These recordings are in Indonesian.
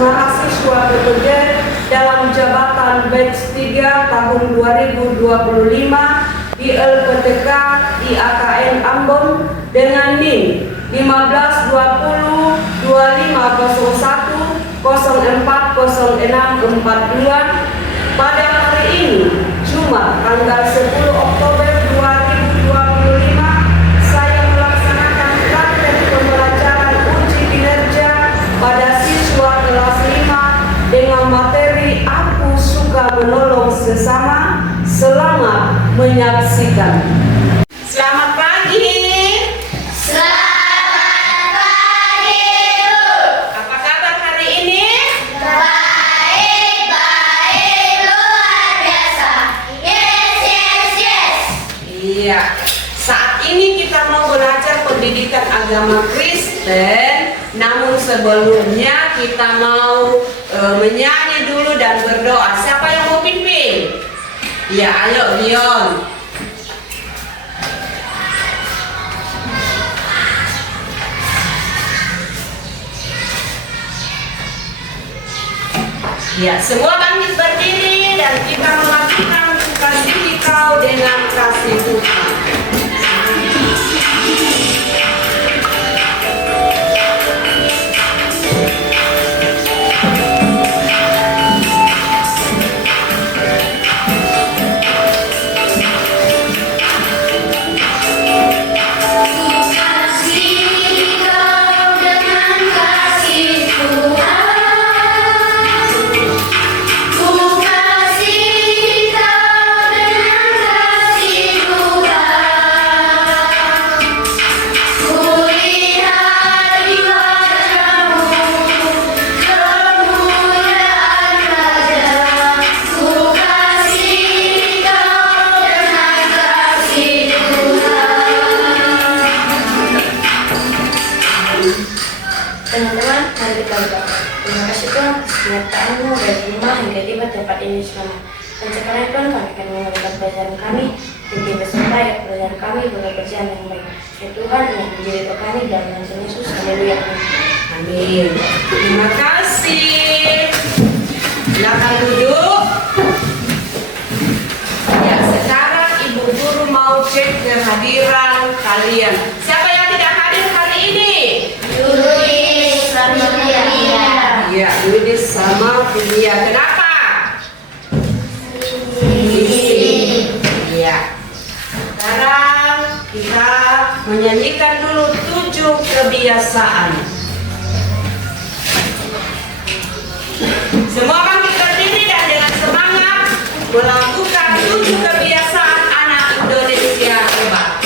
mahasiswa bekerja dalam jabatan batch 3 tahun 2025 di LPTK IAKN Ambon dengan NIM 1520 2501 040642 pada hari ini, Jumat tanggal 10 Oktober 2025, saya melaksanakan praktek pembelajaran uji kinerja pada siswa kelas 5 dengan materi Aku Suka Menolong Sesama. Selamat menyaksikan. Selamat pagi. Iya, saat ini kita mau belajar pendidikan agama Kristen. Namun sebelumnya kita mau menyanyi dulu dan berdoa. Siapa yang mau pimpin? Ya, ayo Dion. Ya, semua bangkit berdiri dan kita melakukan kasih kau dengan kasih Tuhan. Teman-teman, mari kita berdoa. Terima kasih Tuhan atas penyertaan-Mu dari rumah hingga tiba tempat ini selamat. Dan sekarang Tuhan, kami akan mengadakan pelajaran kami. Inti peserta ya pelajaran kami berkerjaan yang baik. Ya Tuhan, yang menjadi kami dalam nama Yesus. Haleluya. Amin. Terima kasih. Silakan duduk. Ya, sekarang Ibu Guru mau cek kehadiran kalian. Siapa yang tidak hadir hari ini? Ya, Yudis sama Filia. Kenapa? Ya. Sekarang kita menyanyikan dulu 7 kebiasaan. Semua bangkit berdiri dan dengan semangat melakukan 7 kebiasaan anak Indonesia hebat.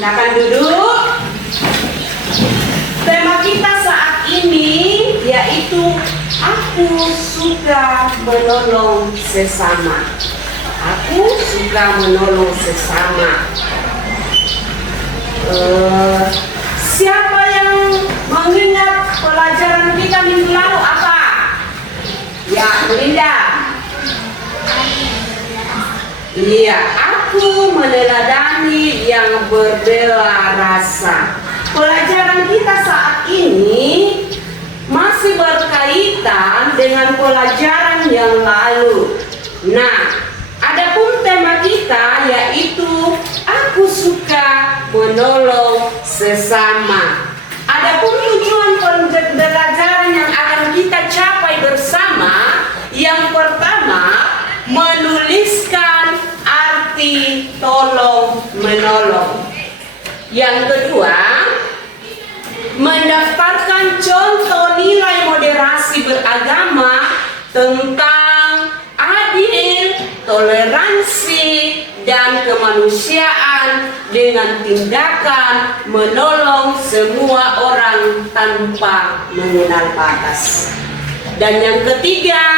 Silakan duduk. Tema kita saat ini yaitu Aku Suka Menolong Sesama. Aku suka menolong sesama. Siapa yang mengingat pelajaran kita minggu lalu apa? Ya, Melinda. Iya, aku meneladani yang berbela rasa. Pelajaran kita saat ini masih berkaitan dengan pelajaran yang lalu. Nah, adapun tema kita yaitu Aku Suka Menolong Sesama. Adapun tujuan pembelajaran yang akan kita capai bersama, yang pertama menuliskan arti tolong menolong. Yang kedua, mendaftarkan masih beragama tentang adil, toleransi, dan kemanusiaan dengan tindakan menolong semua orang tanpa mengenal batas. Dan yang ketiga,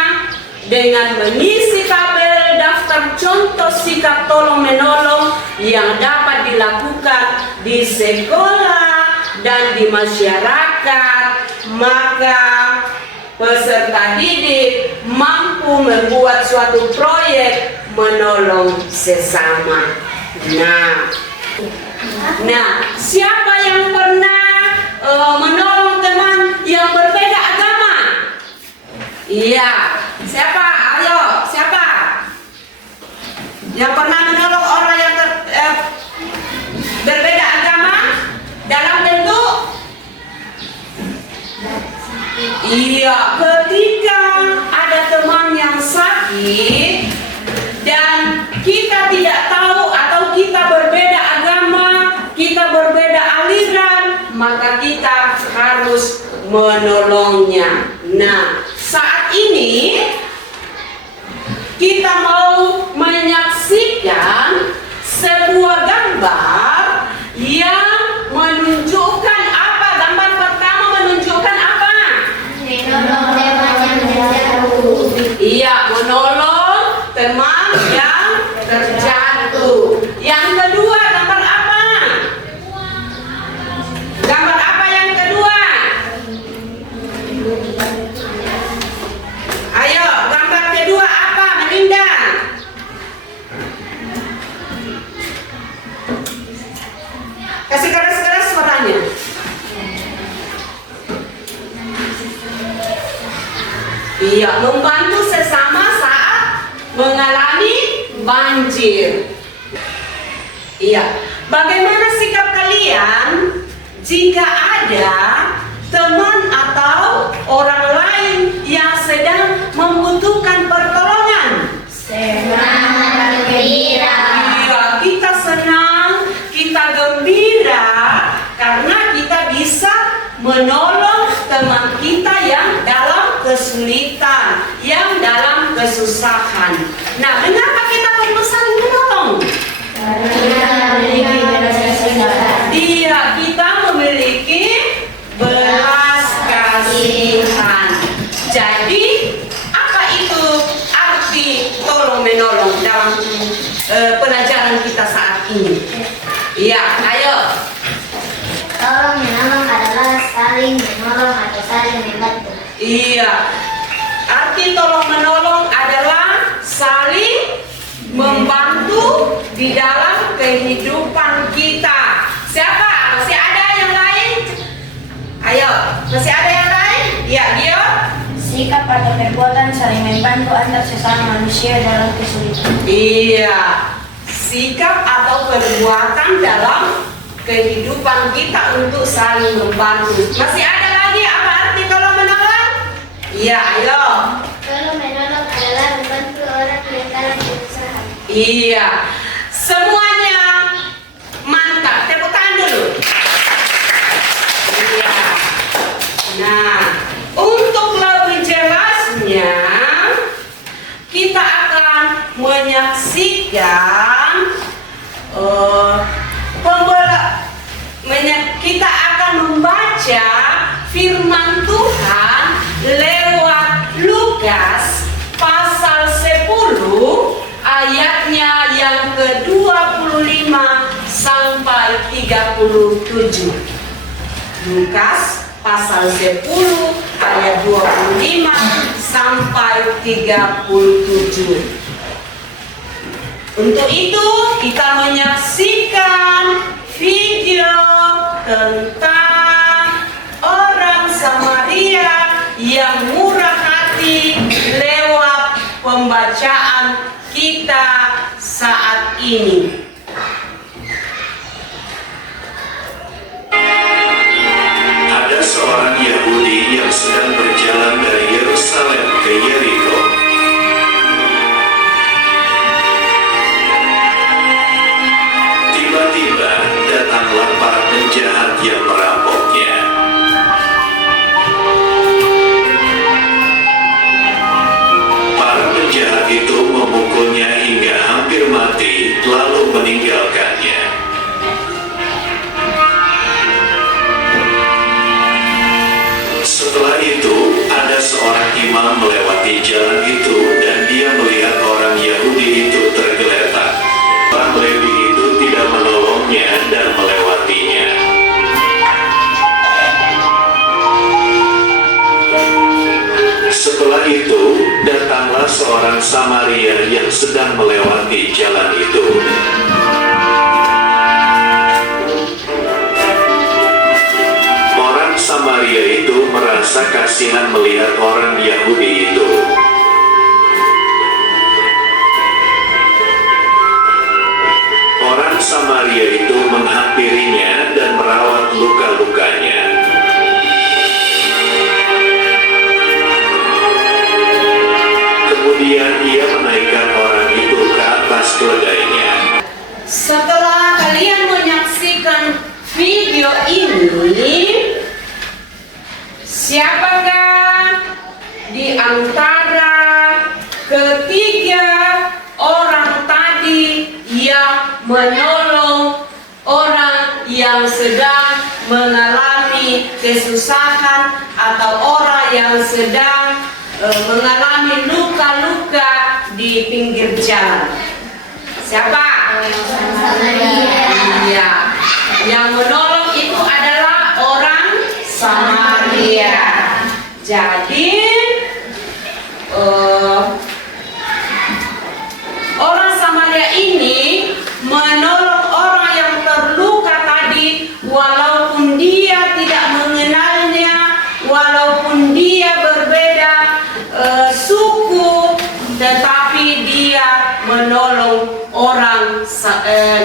dengan mengisi tabel daftar contoh sikap tolong-menolong yang dapat dilakukan di sekolah dan di masyarakat, maka peserta didik mampu membuat suatu proyek menolong sesama. Nah, siapa yang pernah menolong teman yang berbeda agama? Iya, siapa? Ayo, siapa? Yang pernah menolong orang yang berbeda agama dalam bentuk? Iya, ketika ada teman yang sakit dan kita tidak tahu atau kita berbeda agama, kita berbeda aliran, maka kita harus menolongnya. Nah, saat ini kita mau menyaksikan sebuah gambar yang menunjukkan apa? Gambar pertama menunjukkan apa? Menolong teman yang terjatuh. Iya, menolong teman yang terjatuh. Yang kedua, gambar apa? Gambar apa yang kedua? Ayo, gambar kedua apa, Melinda? Kasih keras-keras suaranya. Iya, membantu sesama saat mengalami banjir. Iya, bagaimana sikap kalian jika ada teman atau orang lain yang sedang membutuhkan pertolongan? Senang gembira. Iya, kita senang, kita gembira karena kita bisa menolong teman kita yang dalam kesulitan, yang dalam kesusahan. Nah, mengapa kita perlu saling menolong? Karena memiliki belas kasihan. Dia, kita memiliki belas kasihan. Jadi, apa itu arti tolong menolong dalam pelajaran kita saat ini? Iya, ayo. Tolong menolong adalah saling menolong atau saling membantu. Iya, arti tolong menolong adalah saling membantu di dalam kehidupan kita. Siapa? Masih ada yang lain? Ayo, masih ada yang lain? Ya, Gio. Sikap atau perbuatan saling membantu antar sesama manusia dalam kesulitan. Iya, sikap atau perbuatan dalam kehidupan kita untuk saling membantu. Masih ada lagi apa arti tolong menolong? Iya, ayo. Tolong menolong adalah membantu orang yang dalam kesusahan. Iya, semuanya mantap. Tepuk tangan dulu. Iya. Nah, untuk lebih jelasnya kita akan menyaksikan kita akan membaca firman Tuhan lewat Lukas pasal 10 ayatnya yang ke-25 sampai 37. Lukas pasal 10 ayat 25 sampai 37. Untuk itu kita menyaksikan video tentang orang Samaria yang murah hati lewat pembacaan kita saat ini. Ada seorang Yahudi yang sedang berjalan dari Yerusalem ke Yeriko. Tiba-tiba datanglah para penjahat yang merampoknya. Samaria itu merasa kasihan melihat orang Yahudi itu. Orang Samaria itu menghampirinya dan merawat luka-lukanya. Kemudian ia menaikkan orang itu ke atas keledainya. Setelah kalian menyaksikan video ini, siapakah di antara ketiga orang tadi yang menolong orang yang sedang mengalami kesusahan atau orang yang sedang mengalami luka-luka di pinggir jalan? Siapa? Iya, yang menolong itu adalah orang Samaria. Jadi orang Samaria ini menolong orang yang terluka tadi, walaupun dia tidak mengenalnya, walaupun dia berbeda suku, tetapi dia menolong orang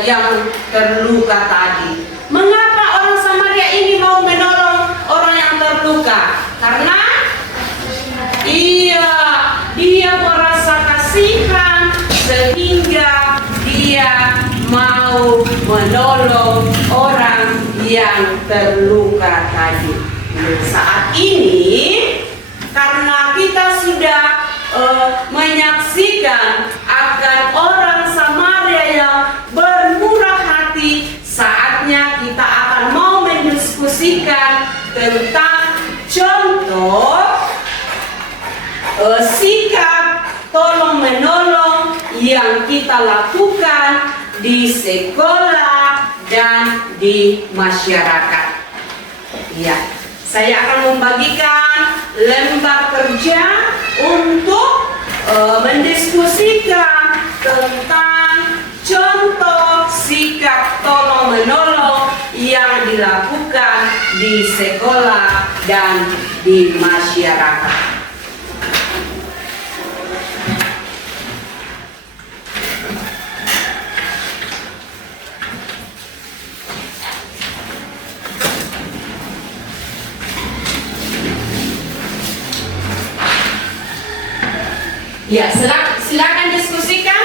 yang terluka tadi. Mengapa orang Samaria ini mau menolong orang yang terluka? Karena dia merasa kasihan sehingga dia mau menolong orang yang terluka tadi. Saat ini karena kita sudah menyaksikan akan orang Samaria yang bermurah hati, saatnya kita akan mau mendiskusikan tentang contoh sikap tolong menolong yang kita lakukan di sekolah dan di masyarakat. Ya, saya akan membagikan lembar kerja untuk mendiskusikan tentang contoh sikap tolong menolong yang dilakukan di sekolah dan di masyarakat. Ya, silakan diskusikan.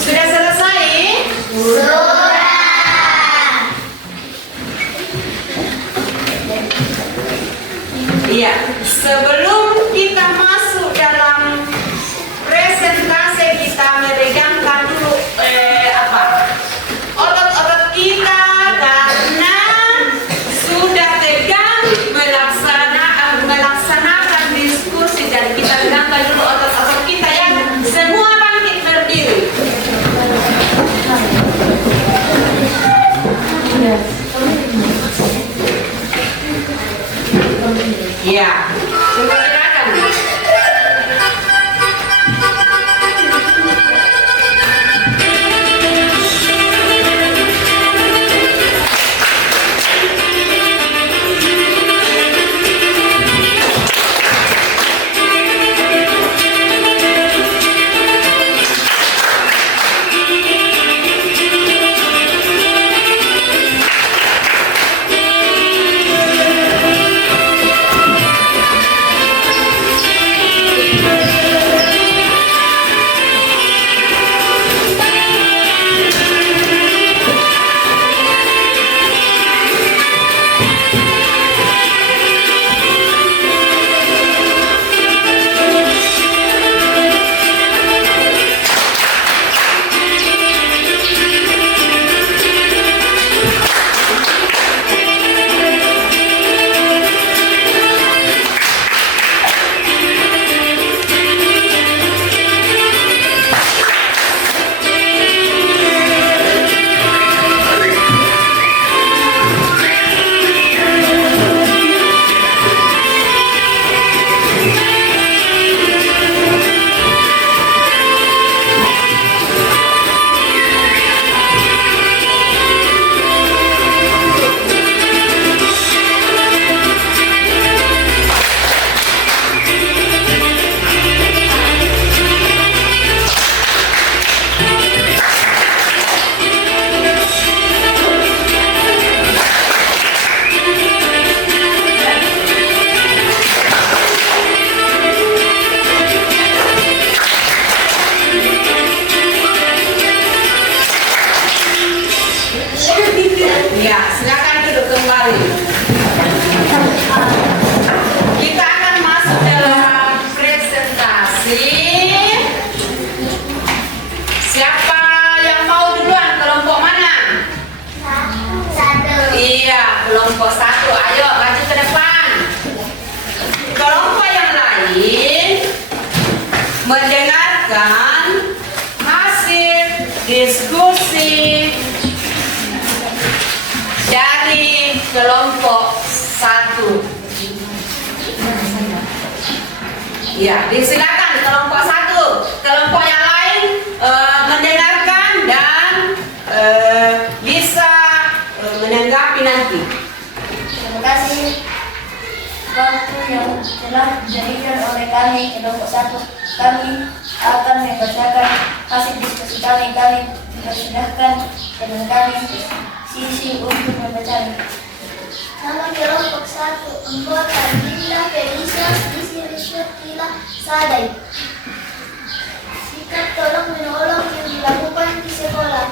Sudah selesai? Iya, sebelum kita masuk dalam presentasi kita meregangkan dulu otot-otot kita karena sudah tegang melaksanakan diskusi dan kita regangkan dulu otot-otot kita yang semua bangkit berdiri. Ya, coba gerakan. Ya, silakan duduk kembali. Kita akan masuk dalam presentasi. Siapa yang mau duluan? Kelompok mana? Iya, kelompok 1. Ayo, maju ke depan. Kelompok yang lain mendengarkan hasil diskusi dari kelompok 1. Ya, disilakan kelompok 1. Kelompok yang lain mendengarkan dan bisa menanggapi nanti. Terima kasih waktu yang telah diberikan oleh kami kelompok 1. Kami akan membacakan hasil diskusi kami. Kami dipersilahkan dengan kami sisi untuk membacanya. Nama kelompok 1, anggota Dinda Felisa Risirishwatila Sadai. Sikap tolong menolong yang dilakukan di sekolah.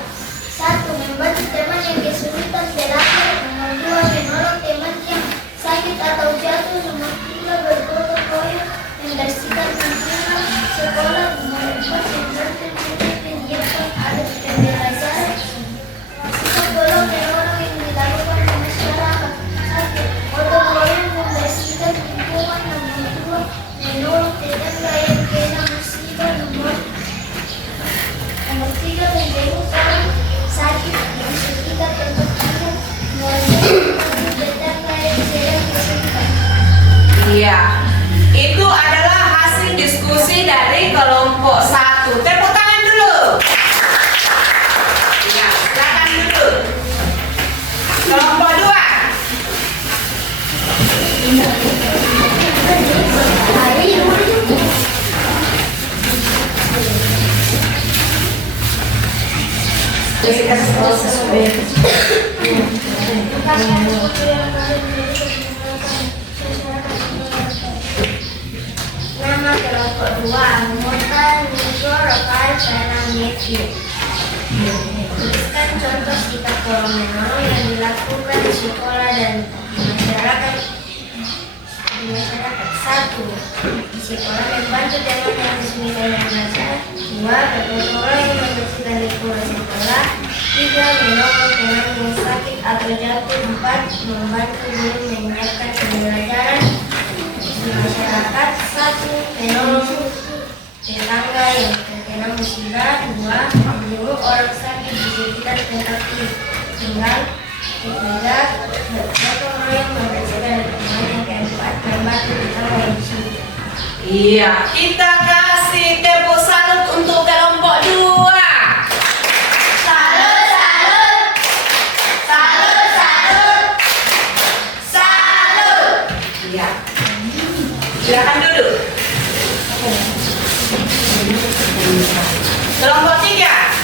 1. Membantu teman yang kesulitan belajar. Nomor 2. Menolong teman yang sakit sakit atau jatuh, nomor 3 bergotong royong membersihkan lingkungan sekolah, nomor 4 membantu menyiapkan alat pembelajaran. Sikap gotong menolong yang dilakukan di masyarakat sakit, gotong royong membersihkan lingkungan, nomor 2 menolong tetangga yang kena musibah, nomor 3 menjenguk orang sakit yang sekitar tempat tinggal, nomor 4 tetangga yang sedang kesulitan. Iya, itu adalah hasil diskusi dari kelompok 1. Tepuk tangan dulu. Ya, silakan dulu. Kelompok 2. Nama kelompok 2 anggota Nico, Rafael, Fernand, Matthew. Tuliskan contoh sikap tolong menolong yang dilakukan di sekolah dan di masyarakat. Satu, di sekolah membantu teman yang kesulitan belajar. 2, bergotong royong membersihkan lingkungan sekolah. 3, menolong teman yang sakit atau jatuh. 4, membantu guru menyiapkan pembelajaran di masyarakat. 1, menolong tetangga yang terkena musibah. 2, menjenguk orang sakit di sekitar tempat tinggal. 3, bergotong royong membersihkan lingkungan. Yang keempat, membantu tetangga yang kesulitan. Iya, kita kasih tepuk salut untuk kelompok 2. Salut, salut. Salut, salut. Salut. Iya. Silakan duduk. Kelompok 3.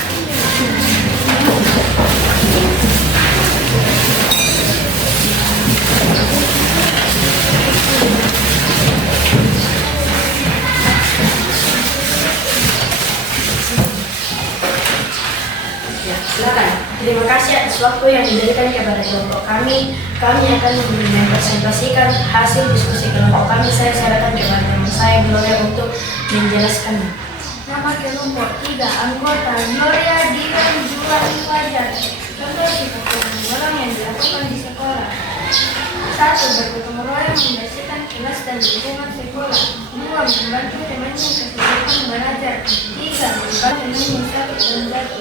Silakan. Terima kasih atas waktu yang diberikan kepada kelompok kami. Kami akan mempresentasikan hasil diskusi kelompok kami. Saya serahkan kepada teman saya Gloria untuk menjelaskannya. Nama kelompok 3 anggota Gloria, Dylan, Juan, Fajar. Contoh sikap orang yang dilakukan di sekolah. 1, bergotong royong membersihkan kelas dan lingkungan sekolah. 2, membantu teman yang kesulitan belajar. 3, membantu teman yang sakit dan jatuh.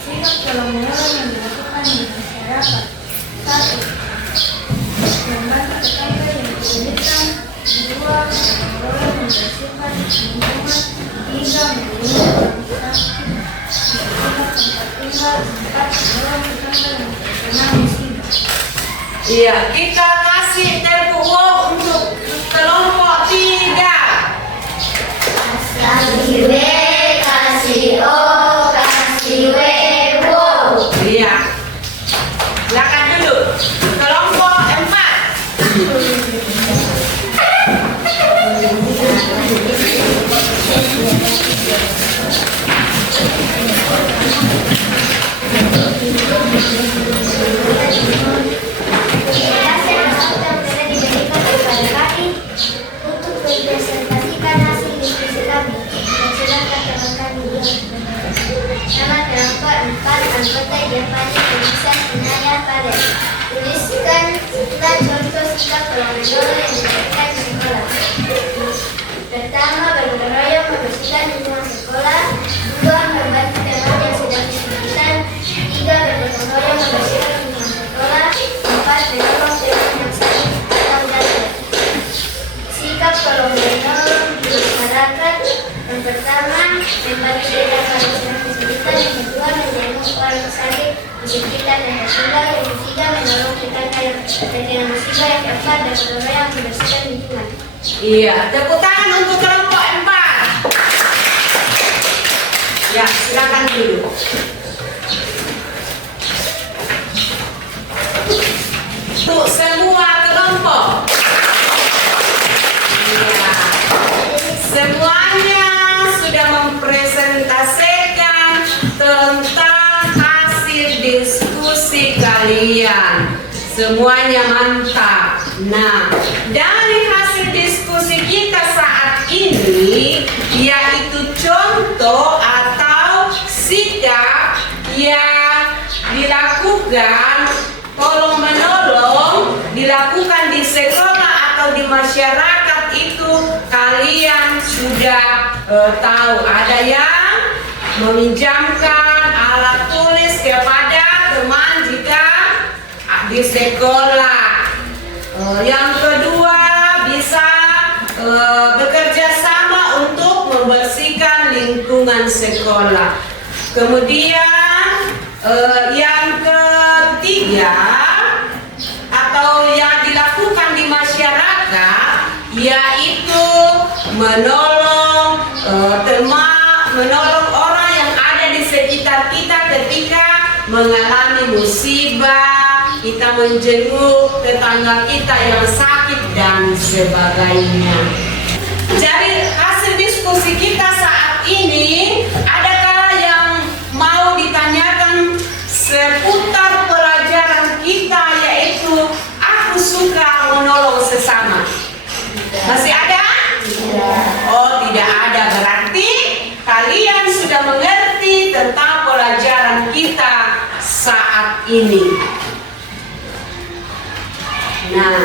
Sikap tolong menolong yang dilakukan di masyarakat. 1, membantu tetangga yang kesulitan. 2, bergotong royong membersihkan lingkungan. 3, menolong orang sakit di tempat tinggal. 4, menolong tetangga yang terkena musibah. Iya, kita kasih tepuk wow untuk kelompok 3. Kasih W, kasih O, kasih W, wow. Iya. Silakan duduk. Kelompok 4. Untuk mempresentasikan hasil diskusi kami, silakan teman kami. Nama kelompok 4 anggota Japani, Indonesia, Sinaya, Pada. Tuliskan contoh sikap tolong menolong yang dilakukan di sekolah. Pertama, bergotong royong membersihkan lingkungan sekolah. 2, membantu teman yang sedang kesulitan. 3, bergotong royong membersihkan lingkungan sekolah. 4, menolong teman yang sakit atau jatuh. Sikap tolong menolong di masyarakat. Yang pertama, membantu tetangga yang sedang kesulitan. Yang kedua, menjenguk orang sakit di sekitar tempat tinggal. Yang ketiga, menolong tetangga yang terkena musibah. Yang keempat, bergotong royong membersihkan lingkungan. Iya, tepuk tangan untuk kelompok 4. Ya, silakan dulu. Untuk semua kelompok. Iya. Semuanya sudah mempresentasikan tentang hasil diskusi kalian. Semuanya mantap. Nah, dari hasil diskusi kita saat ini, yaitu contoh atau sikap yang dilakukan tolong-menolong, dilakukan di sekolah atau di masyarakat itu kalian sudah tahu. Ada yang meminjamkan alat tulis kepada teman jika di sekolah. Yang kedua, bisa bekerja sama untuk membersihkan lingkungan sekolah. Kemudian yang ketiga atau yang dilakukan di masyarakat yaitu menolong menolong orang yang ada di sekitar kita ketika mengalami musibah. Kita menjenguk tetangga kita yang sakit dan sebagainya. Jadi hasil diskusi kita saat ini, adakah yang mau ditanyakan seputar pelajaran kita yaitu aku suka menolong sesama? Masih ada? Oh, tidak ada. Berarti kalian sudah mengerti tentang pelajaran kita saat ini. Nah,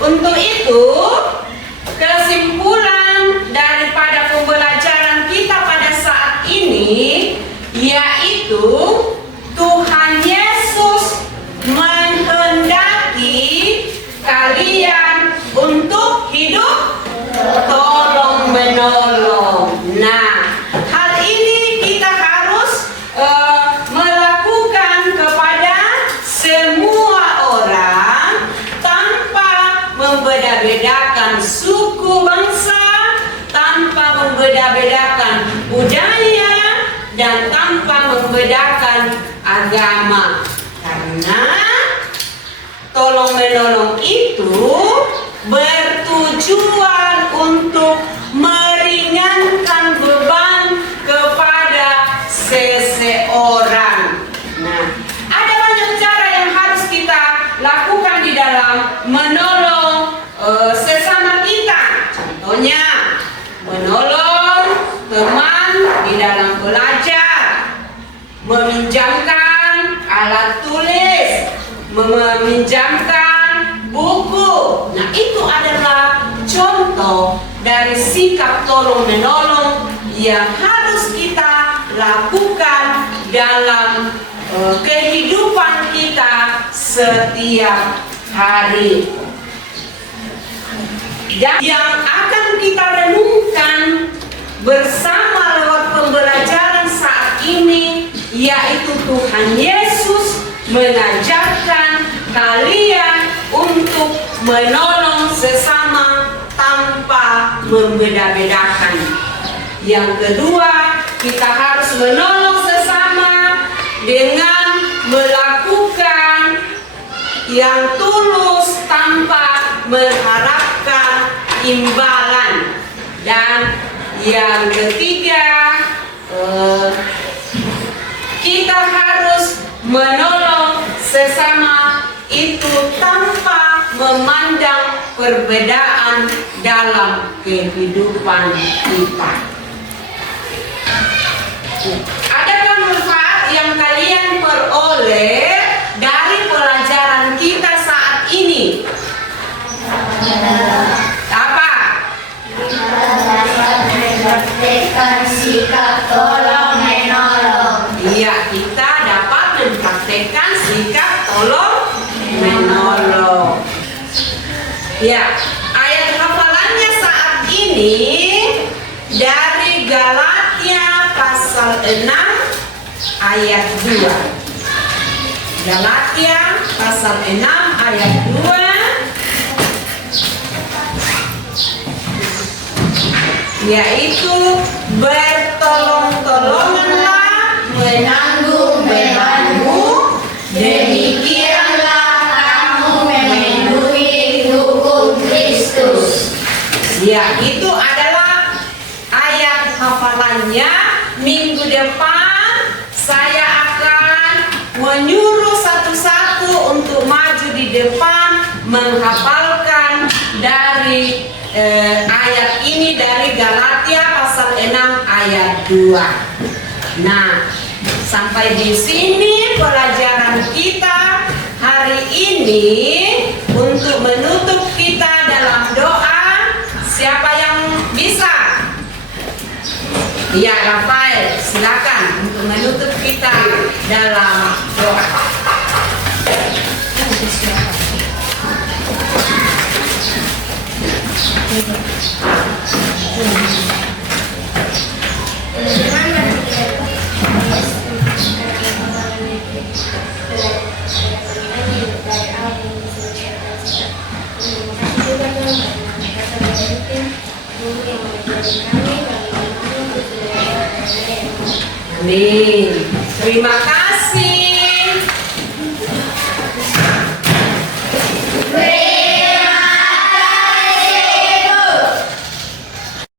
untuk itu kesimpulan daripada pembelajaran kita pada saat ini yaitu Tuhan Yesus menghendaki kalian untuk hidup tolong-menolong. Nah, hal ini kita harus melakukan kepada semua orang tanpa membeda-bedakan suku bangsa, tanpa membeda-bedakan budaya, dan tanpa membedakan agama. Karena tolong-menolong itu bertujuan untuk meringankan beban kepada seseorang. Nah, ada banyak cara yang harus kita lakukan di dalam menolong sesama kita. Contohnya, menolong teman di dalam belajar, meminjamkan alat tulis, meminjamkan buku. Nah, itu adalah contoh dari sikap tolong-menolong yang harus kita lakukan dalam kehidupan kita setiap hari. Dan yang akan kita renungkan bersama lewat pembelajaran saat ini yaitu Tuhan Yesus mengajarkan kalian untuk menolong sesama tanpa membeda-bedakan. Yang kedua, kita harus menolong sesama dengan melakukan yang tulus tanpa mengharapkan imbalan. Dan yang ketiga, kita harus menolong sesama itu tanpa memandang perbedaan dalam kehidupan kita. Adakah manfaat yang kalian peroleh dari pelajaran kita saat ini? Apa? Mempraktekkan sikap tolong-menolong. Iya, kita dapat mempraktekkan sikap tolong-menolong. Ya, ayat hafalannya saat ini dari Galatia pasal 6 ayat 2. Galatia pasal 6 ayat 2. Yaitu bertolong-tolonganlah menanggung bebanmu, demikianlah kamu memenuhi hukum Kristus. Ya, itu adalah ayat hafalannya. Minggu depan saya akan menyuruh satu-satu untuk maju di depan menghafal ayat ini dari Galatia pasal 6 ayat 2. Nah, sampai di sini pelajaran kita hari ini. Untuk menutup kita dalam doa, siapa yang bisa? Ya, Rafael, silakan untuk menutup kita dalam doa. Amin. Terima kasih.